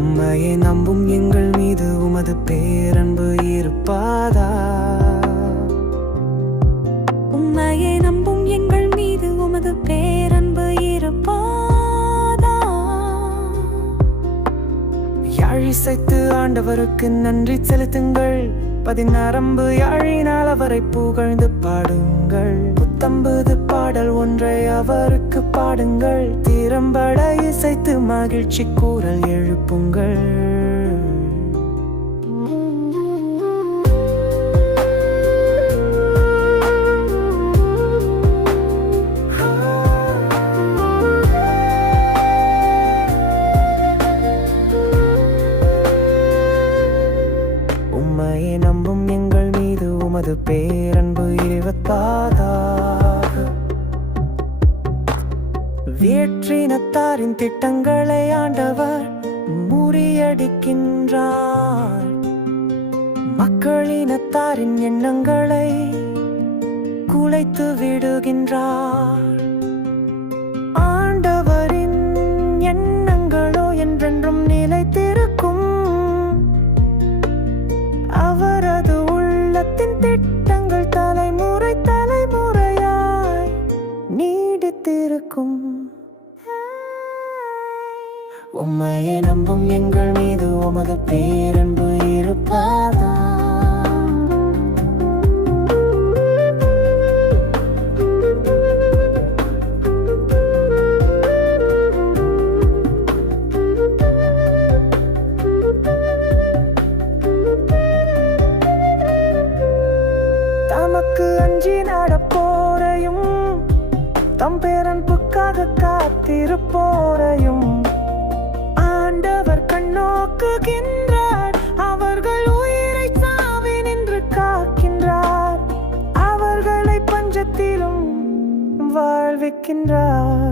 உம்மையை நம்பும் எங்கள் மீது உமது பேரன்பு இருப்பாதா? உம்மையை நம்பும் எங்கள் மீது உமது பேரன்பு இருப்பாதா? யாழிசைத்து ஆண்டவருக்கு நன்றி செலுத்துங்கள், பதிநரம்பு யாழினால் அவரை புகழ்ந்து பாடுங்கள். புத்தம்புது பாடல் ஒன்றை அவருக்கு பாடுங்கள், திறம்பட இசைத்து மகிழ்ச்சி கூறல் எழுப்புங்கள். உம்மையை நம்பும் எங்கள் மீது உமது பேரன்பு இருப்பாதா? வேற்றினத்தாரின் திட்டங்களை ஆண்டவர் முறியடிக்கின்றார், மக்களினத்தாரின் எண்ணங்களை குலைத்து விடுகின்றார். ஆண்டவரின் எண்ணங்களோ என்றென்றும் நிலைத்திருக்கும், அவரது உள்ளத்தின் திட்டங்கள் தலைமுறை தலைமுறையாய் நீடித்திருக்கும். உம்மையை நம்பும் எங்கள் மீது உமது பேரன்பு இருப்பாதா? தமக்கு அஞ்சி நடப்போரையும் தம் பேரன்புக்காக காத்திருப்போரையும் ஆண்டவர் கண்ணோக்குகின்றார். அவர்கள் உயிரை சாவினின்று காக்கின்றார், அவர்களை பஞ்சத்திலும் வாழ்விக்கின்றார்.